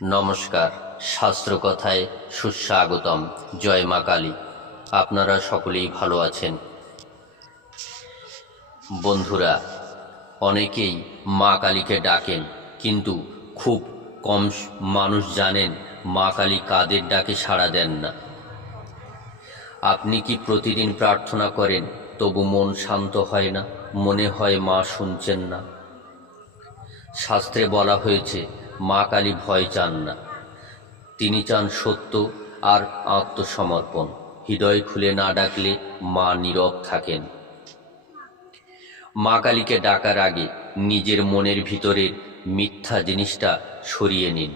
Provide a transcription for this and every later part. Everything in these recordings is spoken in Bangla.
নমস্কার। শাস্ত্র কথায় সুস্বাগতম। জয় মা কালী। আপনারা সকলেই ভালো আছেন? বন্ধুরা, অনেকেই মা কালীকে ডাকেন, কিন্তু খুব কম মানুষ জানেন মা কালী কাদের ডাকে সাড়া দেন না। আপনি কি প্রতিদিন প্রার্থনা করেন, তবু মন শান্ত হয় না? মনে হয় মা শুনছেন না। শাস্ত্রে বলা হয়েছে মা কালী ভয় চান না, তিনি চান সত্য আর আত্মসমর্পণ। হৃদয় খুলে না ডাকলে মা নীরব থাকেন। মা কালীকে ডাকার আগে নিজের মনের ভিতরের মিথ্যা জিনিসটা সরিয়ে নিন।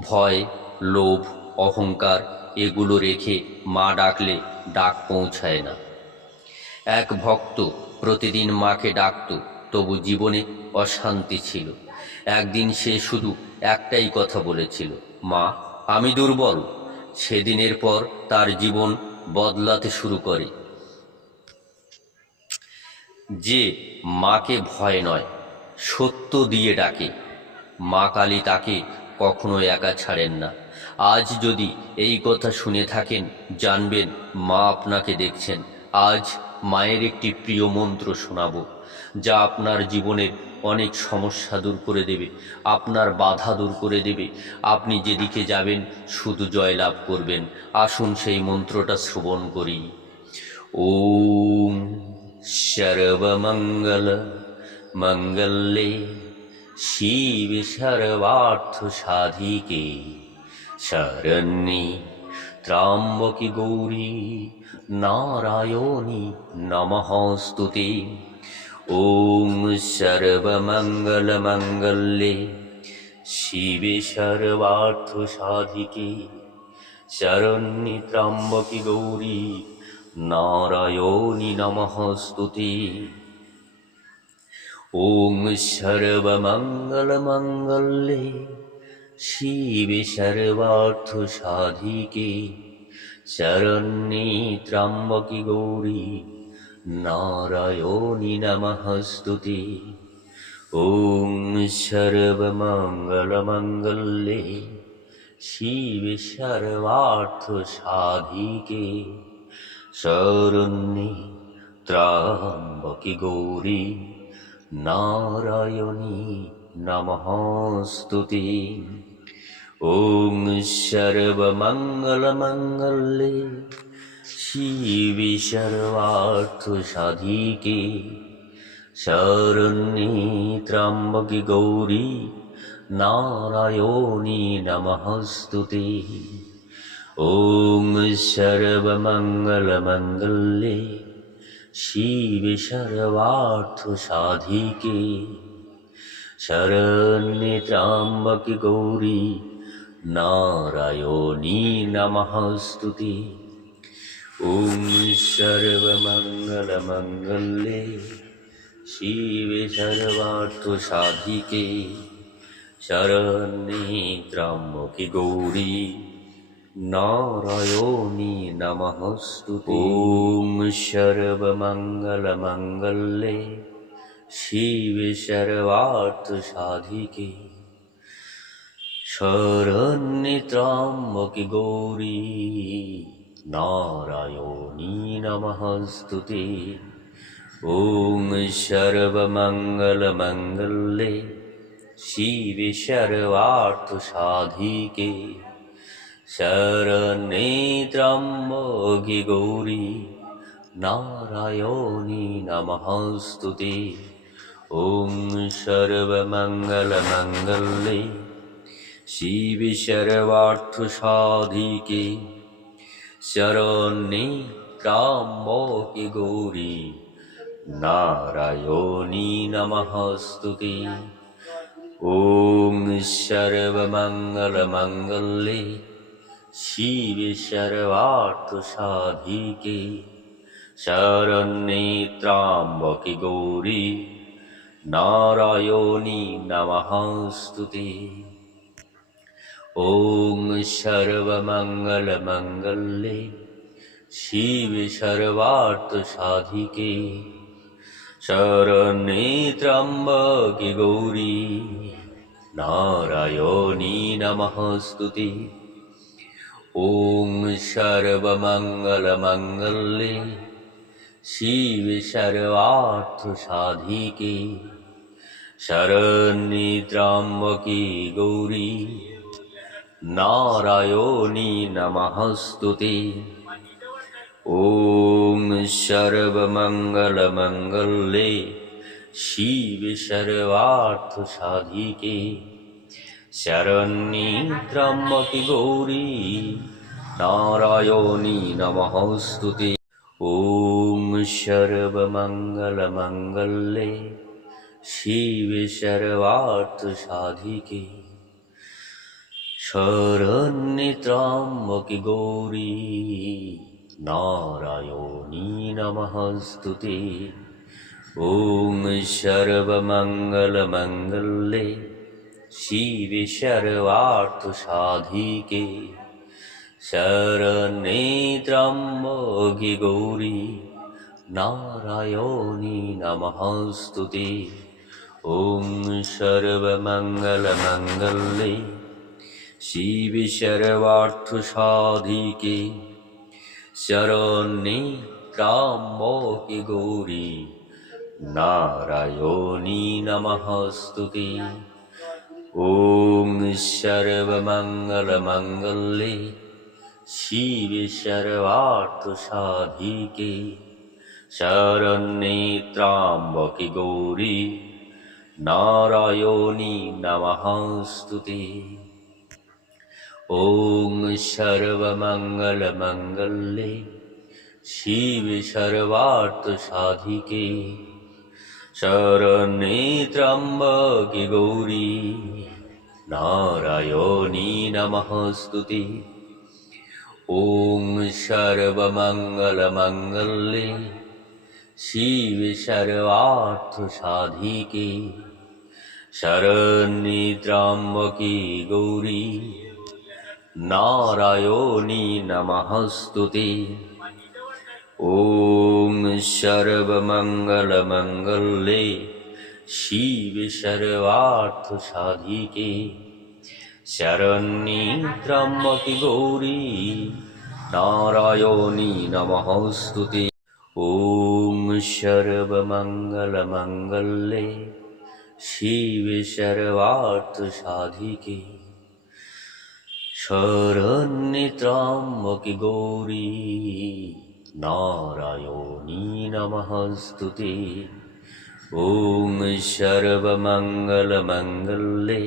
ভয়, লোভ, অহংকার এগুলো রেখে মা ডাকলে ডাক পৌঁছায় না। এক ভক্ত প্রতিদিন মাকে ডাকত, তবু জীবনে অশান্তি ছিল। একদিন সে শুধু একটাই কথা বলেছিল, মা, আমি দুর্বল। সেদিনের পর তার জীবন বদলাতে শুরু করে। যে মাকে ভয় নয়, সত্য দিয়ে ডাকে, মা কালী তাকে কখনো একা ছাড়েন না। আজ যদি এই কথা শুনে থাকেন, জানবেন মা আপনাকে দেখছেন। আজ মায়ের একটি প্রিয় মন্ত্র শোনাবো, যা আপনার জীবনের অনেক সমস্যা দূর করে দেবে, আপনার বাধা দূর করে দেবে। আপনি যেদিকে যাবেন শুধু জয়লাভ করবেন। আসুন সেই মন্ত্রটা শ্রবণ করি। ওম সর্বমঙ্গল মঙ্গলে শিবে সর্বার্থ সাধিকে শরণ্যে ত্র্যম্বকে গৌরী নারায়ণী নমঃস্তুতে। ওম সর্বমঙ্গল মঙ্গলে শিবে সর্বার্থ সাধিকে শরণ্যে ত্র্যম্বকে গৌরী নারায়ণী নমঃস্তুতে। ওম সর্বমঙ্গল মঙ্গলে শিবে সর্বার্থ সাধিকে শরণ্যে ত্র্যম্বকে গৌরী নারায়ণী নমঃস্তুতে। ওম সর্বমঙ্গল মঙ্গলে শিবে সর্বার্থ সাধিকে শরণ্যে ত্র্যম্বকে গৌরী নারায়ণী নমঃস্তুতে। ওম সর্বমঙ্গল মঙ্গলে শিবে সর্বার্থ সাধিকে শরণ্যে ত্র্যম্বকে গৌরী নারায়ণী নমঃস্তুতে। ওম সর্বমঙ্গল মঙ্গলে শিবে সর্বার্থ সাধিকে শরণ্যে ত্র্যম্বকে গৌরী নারায়ণী নমঃস্তুতে। ওম সর্বমঙ্গল মঙ্গলে শিবে সর্বার্থ সাধিকে শরণ্যে ত্র্যম্বকে গৌরী নারায়ণী নমঃস্তুতে। ওম সর্বমঙ্গল মঙ্গলে শিবে সর্বার্থ সাধিকে শরণ্যে ত্র্যম্বকে গৌরী নারায়ণী নমঃস্তুতে। ওম সর্বমঙ্গল মঙ্গলে শিবে সর্বার্থ সাধিকে শরণ্যে ত্র্যম্বকে গৌরী নারায়ণী নমঃস্তুতে। ওম সর্বমঙ্গল মঙ্গলে শিবে সর্বার্থ সাধিকে শরণ্যে ত্র্যম্বকে গৌরী নারায়ণী নমঃস্তুতে। ওম সর্বমঙ্গল মঙ্গলে শিবে সর্বার্থ সাধিকে শরণ্যে ত্র্যম্বকে গৌরী নারায়ণী নমঃস্তুতে। ওম সর্বমঙ্গল মঙ্গলে শিবে সর্বার্থ সাধিকে শরণ্যে ত্র্যম্বকে গৌরী नारायणी नमस्तुते। ॐ सर्वमङ्गलमङ्गल्ये शिवे सर्वार्थसाधिके शरण्ये त्र्यम्बके गौरी नारायणी नमस्तुते। ॐ सर्वमङ्गलमङ्गल्ये शिवे सर्वार्थसाधिके शरण्ये त्र्यम्बके गौरी नारायणी नमस्तुते। ॐ सर्वमङ्गलमङ्गल्ये शिवे सर्वार्थसाधिके शरण्ये त्र्यम्बके गौरी नारायणी नमस्तुते। ॐ सर्वमङ्गलमङ्गल्ये शिवे सर्वार्थसाधिके शरण्ये त्र्यम्बके गौरी नारायणी नमस्तुते। ॐ सर्वमङ्गलमङ्गल्ये शिवे सर्वार्थसाधिके शरण्ये त्र्यम्बके गौरी नारायणी नमस्तुते। ॐ सर्वमङ्गलमङ्गल्ये शिवे सर्वार्थसाधिके शरण्ये त्र्यम्बके गौरी नारायणी नमस्तुते। ॐ सर्वमङ्गलमङ्गल्ये शिवे सर्वार्थसाधिके शरण्ये त्र्यम्बके गौरी नारायणी नमस्तुते। ॐ सर्वमङ्गलमङ्गल्ये शिवे सर्वार्थसाधिके शरण्ये त्र्यम्बके गौरी नारायणी नमस्तुते। ॐ सर्वमङ्गलमङ्गल्ये शिवे सर्वार्थसाधिके शरण्ये त्र्यम्बके गौरी नारायणी नमस्तुते। ॐ सर्वमङ्गलमङ्गल्ये शिवे सर्वार्थसाधिके शरण्ये त्र्यम्बके गौरी नारायणी नमस्तुते। ॐ सर्वमङ्गलमङ्गल्ये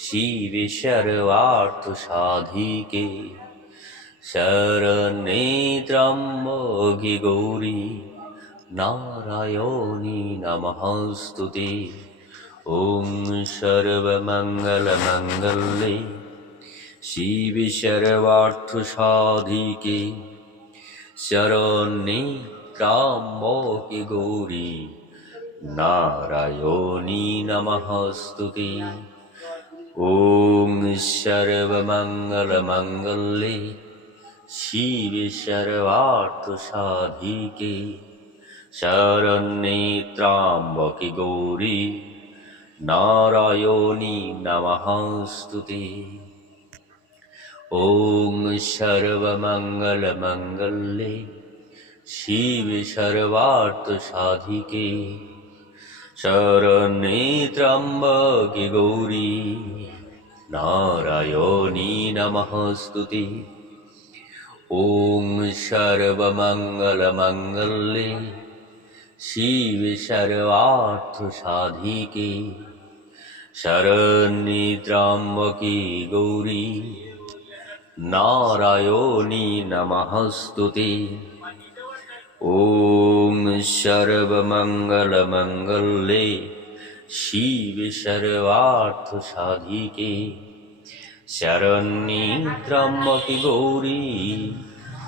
शिवे सर्वार्थसाधिके शरण्ये त्र्यम्बके गौरी नारायणी नमस्तुते। ॐ सर्वमङ्गलमङ्गल्ये शिवे सर्वार्थसाधिके शरण्ये त्र्यम्बके गौरी नारायणी नमस्तुते। ॐ सर्वमङ्गलमङ्गल्ये शिवे सर्वार्थसाधिके शरण्ये त्र्यम्बके गौरी नारायणी नमस्तुते। ॐ सर्वमङ्गलमङ्गल्ये शिवे सर्वार्थसाधिके शरण्ये त्र्यम्बके गौरी नारायणी नमस्तुते। ॐ सर्वमङ्गलमङ्गल्ये शिवे सर्वार्थसाधिके शरण्ये त्र्यम्बके गौरी नारायणी नमस्तुते। ॐ सर्वमङ्गलमङ्गल्ये शिवे सर्वार्थसाधिके शरण्ये त्र्यम्बके गौरी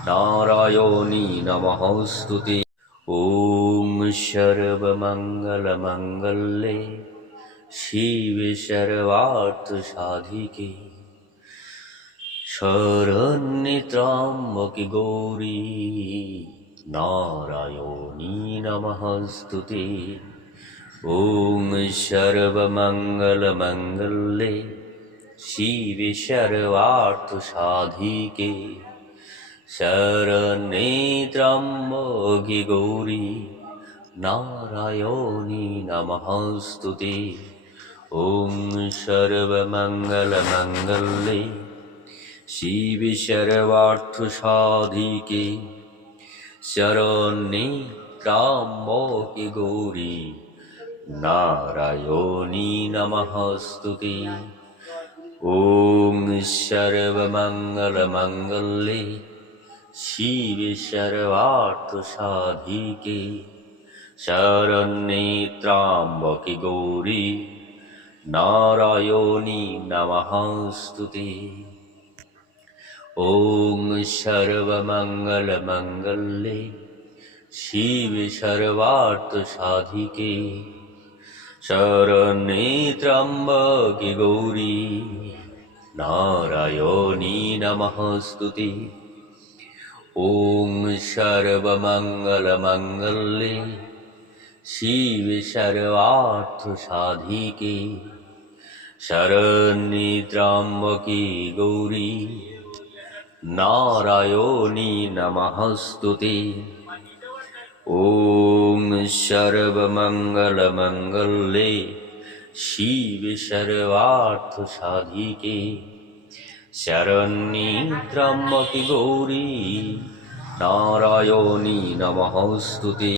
नारायणी नमस्तुते। ॐ सर्वमङ्गलमङ्गल्ये शिवे सर्वार्थसाधिके शरण्ये त्र्यम्बके गौरी नारायणी नमस्तुते। ওং সর্বমঙ্গলমঙ্গলে শিবে সর্বার্থসাধিকে শরণ্যে ত্র্যম্বকে গৌরী নারায়ণী নমঃস্তুতে। ওং সর্বমঙ্গলমঙ্গলে শিবে সর্বার্থসাধিকে শরণ্যে ত্র্যম্বকে গৌরী নারায়ণী নমঃস্তুতে। ওং সর্বমঙ্গলমঙ্গলে শিবে সর্বার্থসাধিকে শরণ্যে ত্র্যম্বকে গৌরী নারায়ণী নমঃস্তুতে। ওং সর্বমঙ্গলমঙ্গলে শিবে সর্বার্থসাধিকে শরণ্যে ত্র্যম্বকে গৌরী নারায়ণী নমঃস্তুতে। ওং সর্বমঙ্গলমঙ্গলে শিবে সর্বার্থসাধিকে শরণ্যে ত্র্যম্বকে গৌরী নারায়ণী নমঃস্তুতে। ওং সর্বমঙ্গলমঙ্গলে শিবে সর্বার্থসাধিকে শরণ্যে ত্র্যম্বকে গৌরী নারায়ণী নমঃস্তুতে।